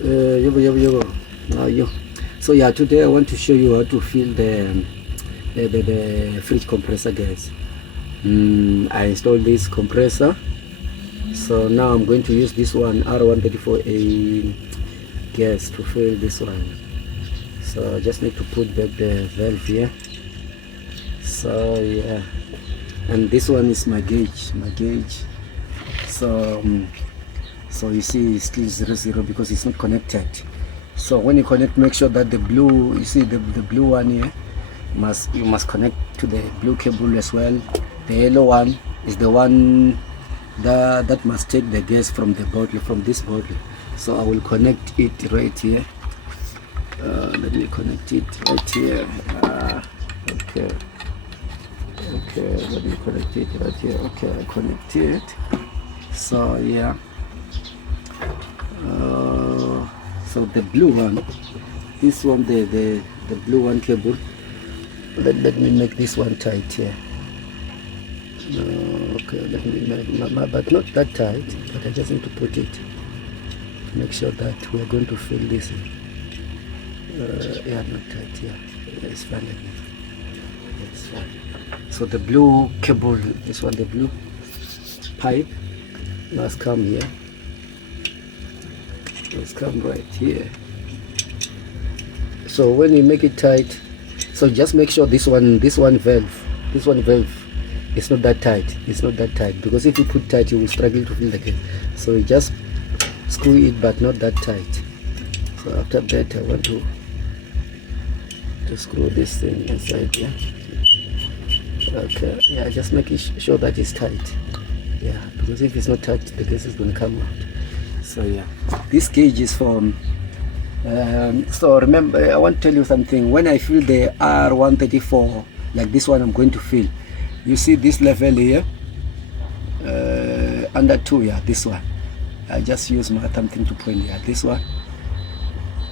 Yobo. So yeah, today I want to show you how to fill the fridge compressor gas. I installed this compressor, so now I'm going to use this one, R134a gas, to fill this one. So I just need to put back the valve here. So yeah, and this one is my gauge. So you see it's still 00 because it's not connected. So when you connect, make sure that the blue, you see the blue one here, you must connect to the blue cable as well. The yellow one is the one that must take the gas from the bottle, from this bottle. So I will connect it right here. Let me connect it right here. Okay, let me connect it right here. Okay, I connect it. So yeah, so the blue one, this one, the blue one cable, let me make this one tight here. Okay, let me make, but not that tight, but I just need to put it to make sure that we are going to fill this. Yeah, not tight. Yeah, it's fine. It's fine. So the blue cable, this one, the blue pipe, must come here. Let's come right here. So when you make it tight, so just make sure this one valve is not that tight. It's not that tight, because if you put tight, you will struggle to fill the gas. So you just screw it, but not that tight. So after that, I want to screw this thing inside here. Okay, yeah, just make sure that it's tight. Yeah, because if it's not tight, the gas is going to come out. So yeah, this gauge is from so remember, I want to tell you something. When I fill the R134 like this one, I'm going to fill, you see this level here, under 2, yeah, this one, I just use my thumb to point here, this one.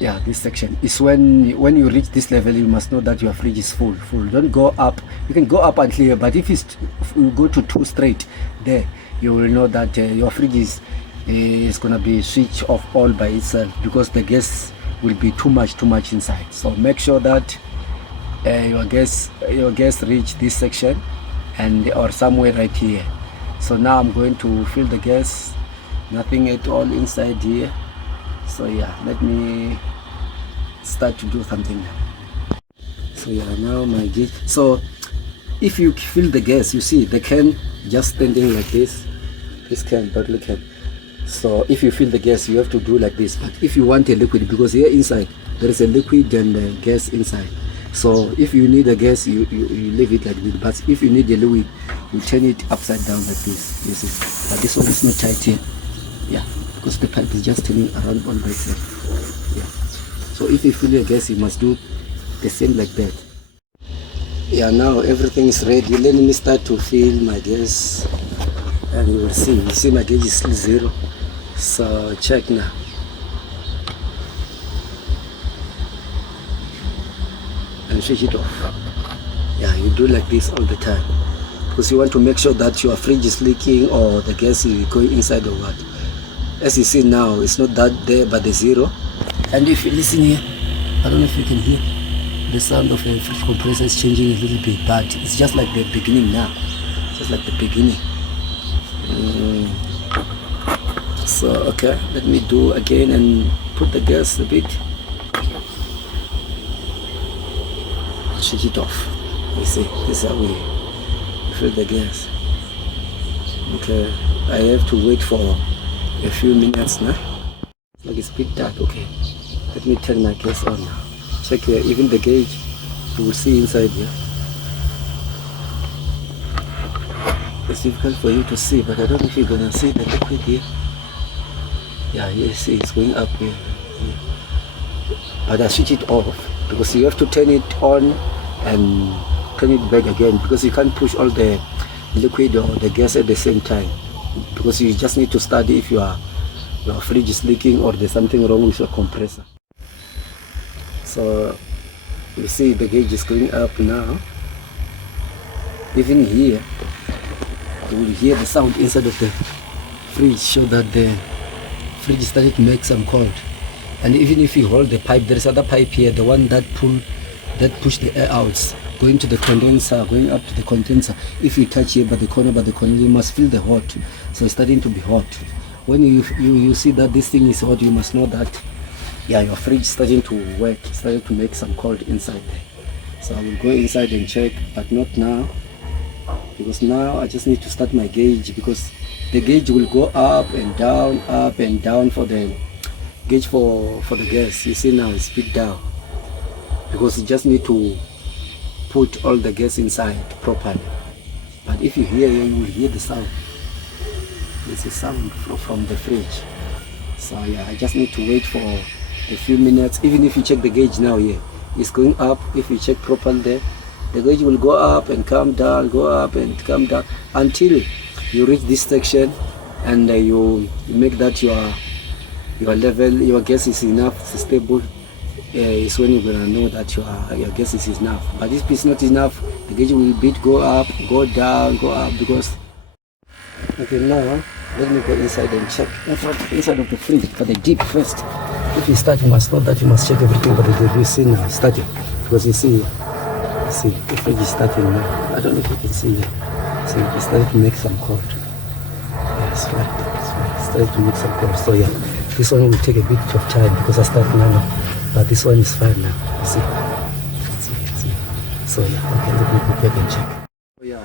Yeah, this section is when you reach this level, you must know that your fridge is full. Don't go up. You can go up until here, but if you go to 2 straight there, you will know that your fridge is gonna be switched off all by itself, because the gas will be too much inside. So make sure that your gas reach this section or somewhere right here. So now I'm going to fill the gas, nothing at all inside here. So yeah, let me start to do something now. So yeah, now my gauge. So if you fill the gas, you see the can just standing like this bottle can. So if you fill the gas, you have to do like this. But if you want a liquid, because here inside there is a liquid and gas inside, so if you need a gas, you leave it like this. But if you need a liquid, you turn it upside down like this, you see. But this one is not tight here. Yeah, because the pipe is just turning around all by itself. Yeah. So if you fill your gas, you must do the same like that. Yeah, now everything is ready. Let me start to fill my gas, and you will see. You see my gauge is still 0. So check now. And switch it off. Yeah, you do like this all the time, because you want to make sure that your fridge is leaking or the gas is going inside or what. As you see now, it's not that there, but the 0. And if you listen here, I don't know if you can hear the sound of the fridge compressor is changing a little bit, but it's just like the beginning now. Just like the beginning. So okay, let me do again and put the gas a bit. Switch it off. You see, this is how we fill the gas. Okay, I have to wait for a few minutes now. Like it's picked up. Okay, let me turn my gas on now. Check here, even the gauge, you will see inside here. It's difficult for you to see, but I don't know if you're gonna see the liquid here. Yeah, you see it's going up here. But I switch it off, because you have to turn it on and turn it back again, because you can't push all the liquid or the gas at the same time, because you just need to study if your fridge is leaking or there's something wrong with your compressor. So you see the gauge is going up now. Even here you will hear the sound inside of the fridge, show that the fridge started to make some cold. And even if you hold the pipe, there is other pipe here, the one that push the air out, going to the condenser, going up to the condenser. If you touch here by the corner, you must feel the hot. So it's starting to be hot. When you see that this thing is hot, you must know that, yeah, your fridge is starting to work, starting to make some cold inside there. So I will go inside and check, but not now, because now I just need to start my gauge, because the gauge will go up and down for the gauge for the gas. You see now it's bit down, because you just need to put all the gas inside properly. But if you hear, you will hear the sound. There's a sound from the fridge. So yeah, I just need to wait for a few minutes. Even if you check the gauge now here, it's going up. If you check properly there, the gauge will go up and come down, go up and come down, until you reach this section, and you make that your level, your gas is enough, it's stable. Is when you're gonna know that your gas is enough. But if it's not enough, the gauge will go up, go down, go up, because okay, now let me go inside and check inside of the fridge for the deep first. If you start, you must know that you must check everything for the deep. You see now starting, because you see the fridge is starting now. I don't know if you can see it. See, it's starting to make some cold. Yeah, it's fine. It's starting to make some cold. So yeah, this one will take a bit of time because I start now. But this one is fine now. See. So yeah, okay, let me go back and check. Oh yeah,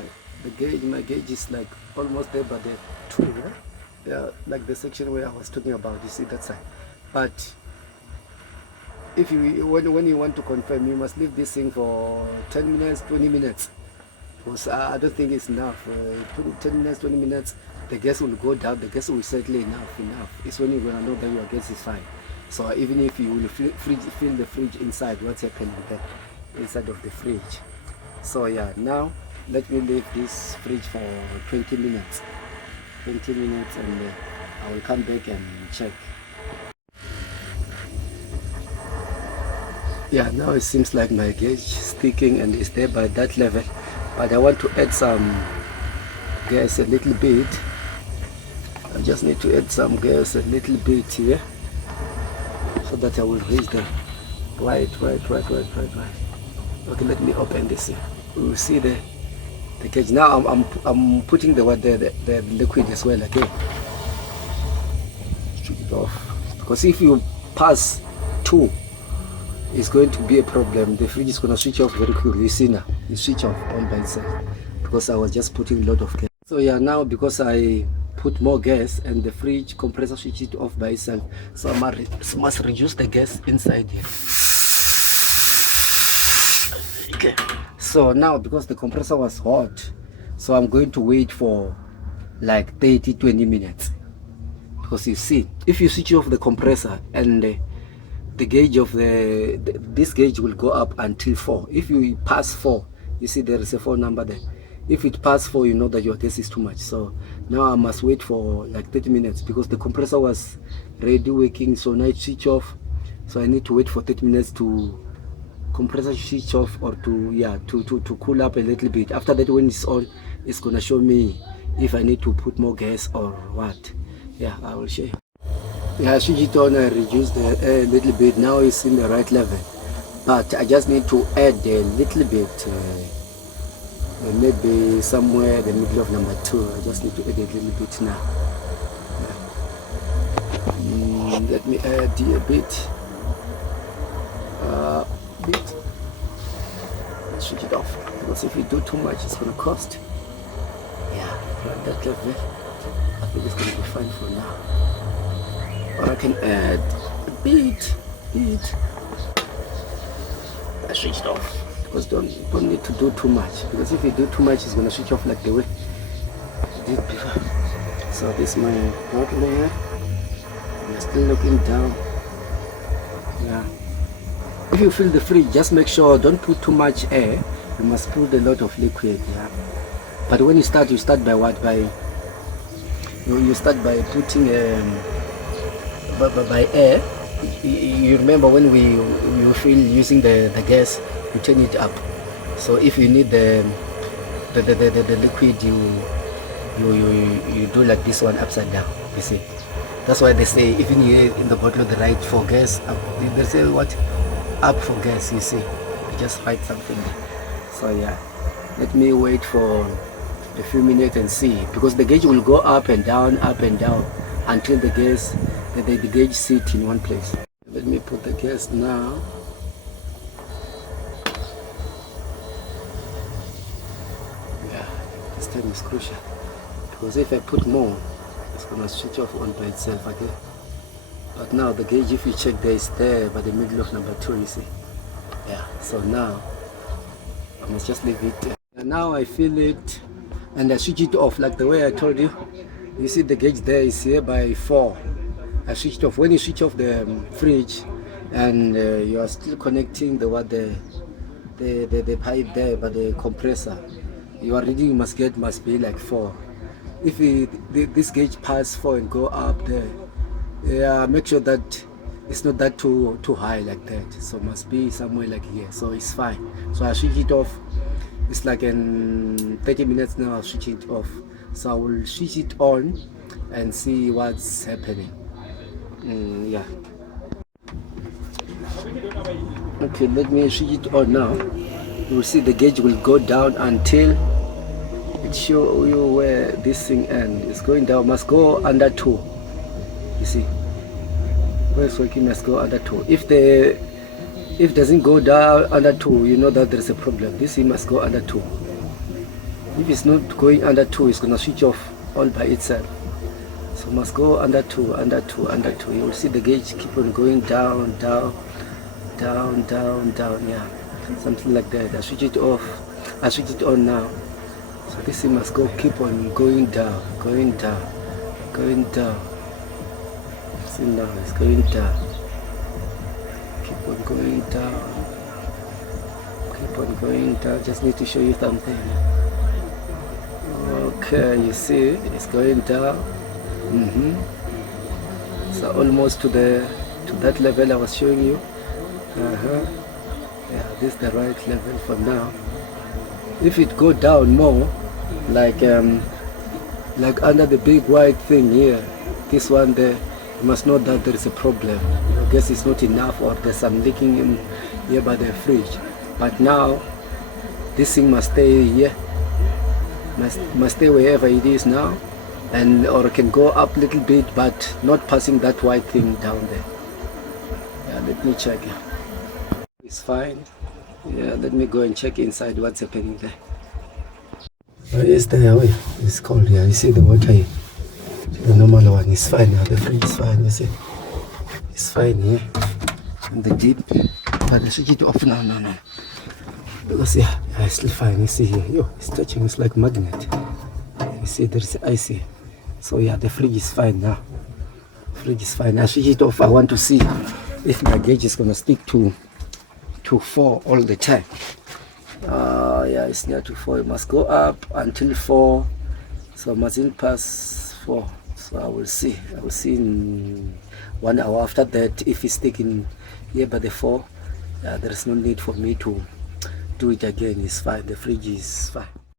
my gauge is like almost there, but the two, yeah, like the section where I was talking about. You see that side. But if when you want to confirm, you must leave this thing for 10 minutes, 20 minutes. Because I don't think it's enough. 10 minutes, 20 minutes, the gas will go down. The gas will settle enough. It's when you're gonna know that your gas is fine. So even if you will feel the fridge inside, what's happening there inside of the fridge. So yeah, now let me leave this fridge for 20 minutes. 20 minutes, and I will come back and check. Yeah, now it seems like my gauge is sticking and is there by that level, but I want to add some gas a little bit. I just need to add some gas a little bit here, so that I will reach the right. Okay, let me open this here. We will see the gauge. Now I'm putting the liquid as well again. Switch it off, because if you pass 2, it's going to be a problem. The fridge is going to switch off very quickly. You see now, it switch off all by itself, because I was just putting a lot of gas. So yeah, now because I put more gas and the fridge compressor switch it off by itself, so I must reduce the gas inside here. Okay, so now because the compressor was hot, so I'm going to wait for like 30-20 minutes, because you see, if you switch off the compressor and the gauge of this gauge will go up until 4. If you pass 4, you see there is a 4 number there. If it passes 4, you know that your gas is too much. So now I must wait for like 30 minutes, because the compressor was ready working, so now it switch off. So I need to wait for 30 minutes to compressor switch off, or to cool up a little bit. After that, when it's on, it's gonna show me if I need to put more gas or what. Yeah, I will show you. Yeah, I switch it on and reduce the air a little bit. Now it's in the right level, but I just need to add a little bit, maybe somewhere in the middle of number 2. I just need to add a little bit now. Yeah. Let me add a bit. Let's switch it off, because if you do too much, it's gonna cost. Yeah, at that level, I think it's gonna be fine for now. Or I can add a bit. I switch it off, because don't need to do too much, because if you do too much, it's gonna switch off like the way it did before. So this is my bottle here. I'm still looking down. Yeah. If you fill the fridge, just make sure don't put too much air. You must put a lot of liquid. Yeah. But when you start by what? You start by putting by air. You remember when you fill using the gas, you turn it up. So if you need the liquid, you do like this one upside down. You see. That's why they say, even here in the bottle they write for gas up. They say what? Up for gas, you see. They just write something there. So yeah, let me wait for a few minutes and see, because the gauge will go up and down until the gauge sit in one place. Let me put the gas now. Yeah, this time is crucial, because if I put more, it's gonna switch off on by itself again. But now the gauge, if you check, there is there by the middle of number 2, you see. Yeah, so now I must just leave it there. And now I feel it and I switch it off like the way I told you. You see the gauge there is here by 4. I switched off. When you switch off the fridge and you are still connecting the pipe there by the compressor, your reading must be like 4. If this gauge pass 4 and go up there, yeah, make sure that it's not that too high like that. So must be somewhere like here. So it's fine. So I switch it off. It's like in 30 minutes now. I'll switch it off. So I will switch it on and see what's happening. Yeah. Okay, let me switch it on now. You will see the gauge will go down until it show you where this thing ends. It's going down. Must go under 2. You see. Where it's working must go under 2. If it doesn't go down under 2, you know that there is a problem. This thing must go under 2. If it's not going under 2, it's gonna switch off all by itself. So must go under 2, under 2, under 2. You will see the gauge keep on going down, down, down, down, down. Yeah, something like that. I switch it off. I switch it on now. So this thing must keep on going down, going down, going down. See now, it's going down. Keep on going down. Keep on going down. Just need to show you something. Okay, you see, it's going down. So almost to that level I was showing you. Yeah, this is the right level for now. If it go down more, like under the big white thing here, this one there, you must know that there is a problem. I guess it's not enough, or there's some leaking in here by the fridge. But now this thing must stay here, must stay wherever it is now, and or it can go up a little bit, but not passing that white thing down there. Yeah, let me check. It's fine. Yeah, let me go and check inside what's happening there. Yes, there, it's cold here. You see the water here. The normal one is fine now. The fridge is fine. You see, it's fine here. And the deep, but I switch it off now. No. Because yeah, it's still fine. You see here, yo, it's touching. It's like magnet. You see, there's ice here. So yeah, the fridge is fine now. Fridge is fine. I switch it off. I want to see if my gauge is gonna stick to 4 all the time. Yeah, it's near to 4. It must go up until 4. So I mustn't pass 4. So I will see in 1 hour after that if it's sticking here by the 4. There is no need for me to do it again. It's fine. The fridge is fine.